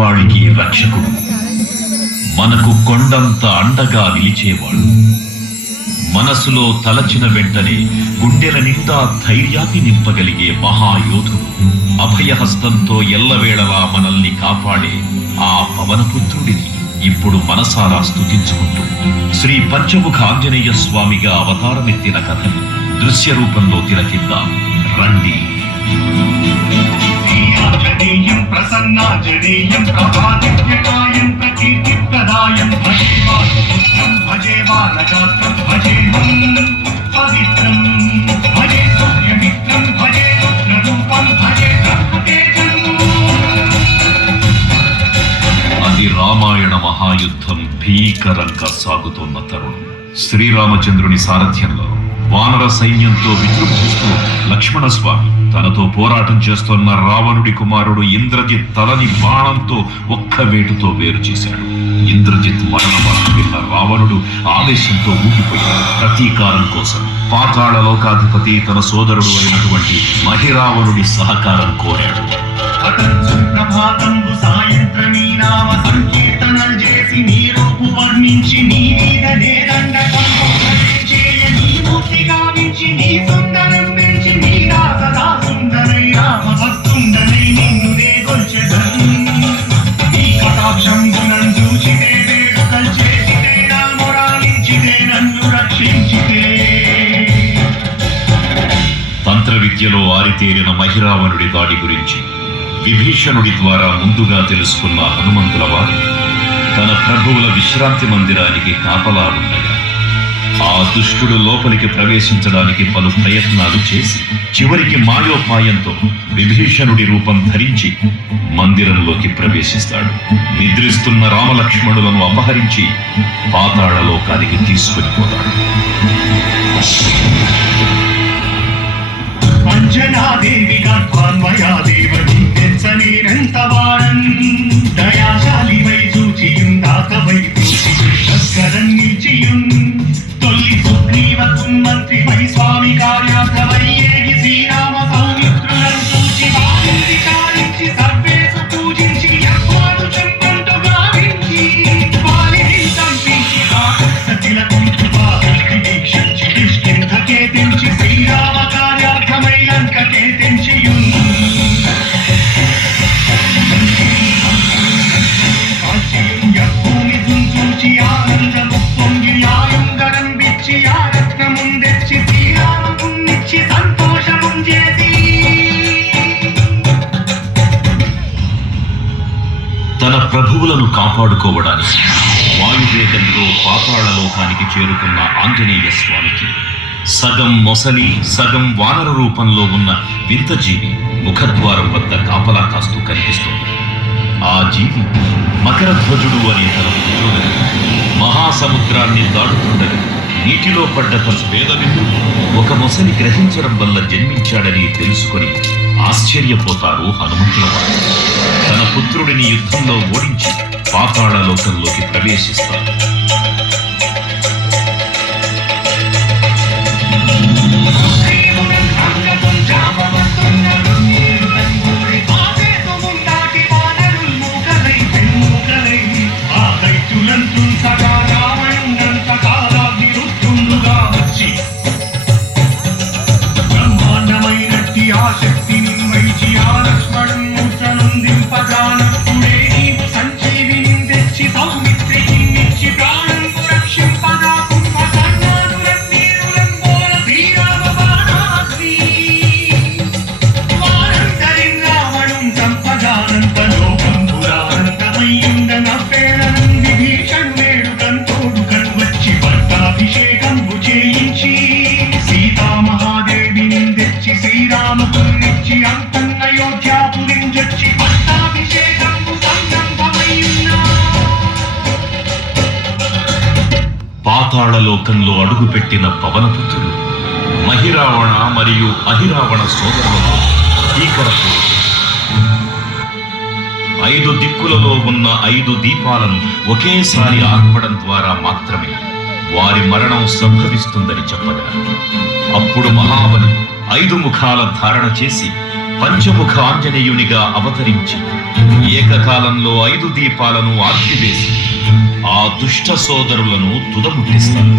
పేదవాడికి రక్షకుడు, మనకు కొండంత అండగా నిలిచేవాడు, మనసులో తలచిన వెంటనే గుండెల నిండా ధైర్యాన్ని నింపగలిగే మహాయోధుడు, అభయహస్తంతో ఎల్లవేళలా మనల్ని కాపాడే ఆ పవనపుత్రుడిని ఇప్పుడు మనసారా స్తుతించుకుంటూ శ్రీ పంచముఖ ఆంజనేయ స్వామిగా అవతారమెత్తిన కథను దృశ్య రూపంలో తిలకిద్దాం రండి. ప్రసన్నాంజనేయం ప్రభాదిత్యకాయం ప్రకీర్తిప్రదాయం భజే బాలగాత్రం భజే పవిత్రం భజే సూర్యమిత్రం భజే రుద్రరూపం భజే బ్రహ్మతేజం. అది రామాయణ మహాయుద్ధం భీకరంగా సాగుతోన్న తరుణం. శ్రీరామచంద్రుని సారథ్యంలో వానర సైన్యంతో విజృంభిస్తూ లక్ష్మణస్వామి తనతో పోరాటం చేస్తున్న రావణుడి కుమారుడు ఇంద్రజిత్ తలని బాణంతో ఒక్క వేటుతో వేరు చేశాడు. ఇంద్రజిత్ మరణ వార్త విన్న రావణుడు ఆవేశంతో ఊగిపోయాడు. ప్రతీకారం కోసం పాతాళ లోకాధిపతి తన సోదరుడు అయినటువంటి మహిరావణుడి సహకారం కోరాడు. ప్రభాతంబు సాయంత్రమీ నామ సంకీర్తనలు చేసి నీ రూపు వర్ణించి నీ మీద నేరండ చేయ నీ మూర్తి గావించి నీ సుందరం పెంచి నీ సదా సుందరై రామ భక్తుండనై నిన్ను నే గొల్చెదన్. నీ కటాక్షంబునం చూచితే వేడుకలు చేసితే రామురాలించితే నన్ను రక్షించితే. తంత్ర విద్యలో ఆరితేరిన మహిరావణుడి దాడి గురించి విభీషణుడి ద్వారా ముందుగా తెలుసుకున్న హనుమంతుల వారు తన ప్రభువుల విశ్రాంతి మందిరానికి కాపలా ఉండగా ఆ దుష్టుడు లోపలికి ప్రవేశించడానికి పలు ప్రయత్నాలు చేసి చివరికి మాయోపాయంతో విభీషణుడి రూపం ధరించి మందిరంలోకి ప్రవేశిస్తాడు. నిద్రిస్తున్న రామలక్ష్మణులను అపహరించి పాతాళ లోకానికి తీసుకుని పోతాడు. అంజనాదేవి గర్భాన్వయాదేవని తెచ్చనేనంత వారన్ దయాశాలి వై చూచియుందాకవై చూచియున్ నిలిచియున్ తొల్లి సుగ్రీవకున్ మంత్రి వై స్వామి కార్యార్థమై ఏగి శ్రీరామ సౌమిత్రులను చూచి వారిని కారించి సర్వేసు పూజించి యజ్ఞాలు చెంపంటు గావించి వారిని సంపించి సతిలకు కృపాదృష్టి వీక్షించి కిష్కింధకే తెంచి శ్రీరామ కార్యార్థమై లంకకే తెంచియున్. తన ప్రభువులను కాపాడుకోవడానికి వాయువేగంతో పాతాళ లోకానికి చేరుకున్న ఆంజనేయ స్వామికి సగం మొసలి సగం వానర రూపంలో ఉన్న వింత జీవి ముఖద్వారం వద్ద కాపలా కాస్తూ కనిపిస్తుంది. ఆ జీవి మకరధ్వజుడు అనే తన పుత్రుడు మహాసముద్రాన్ని దాటుతుండగా నీటిలో పడ్డ తన వేదవిందు ఒక మొసలి గ్రహించడం వల్ల జన్మించాడని తెలుసుకొని ఆశ్చర్యపోతారు హనుమంతుల వారు. తన పుత్రుడిని యుద్ధంలో ఓడించి పాతాళ లోకంలోకి ప్రవేశిస్తారు. పాతాళ లోకంలో అడుగుపెట్టిన పవనపుత్రుడు మహిరావణ మరియు అహిరావణ సోదరులతో భీకరపు 5 దిక్కులలో ఉన్న 5 దీపాలను ఒకేసారి ఆర్పడం ద్వారా మాత్రమే వారి మరణం సంభవిస్తుందని చెప్పగా అప్పుడు మహాబలి 5 ముఖాల ధారణ చేసి పంచముఖ ఆంజనేయునిగా అవతరించి ఏకకాలంలో 5 దీపాలను ఆర్పివేసి ఆ దుష్ట సోదరులను తుదముట్టిస్తారు.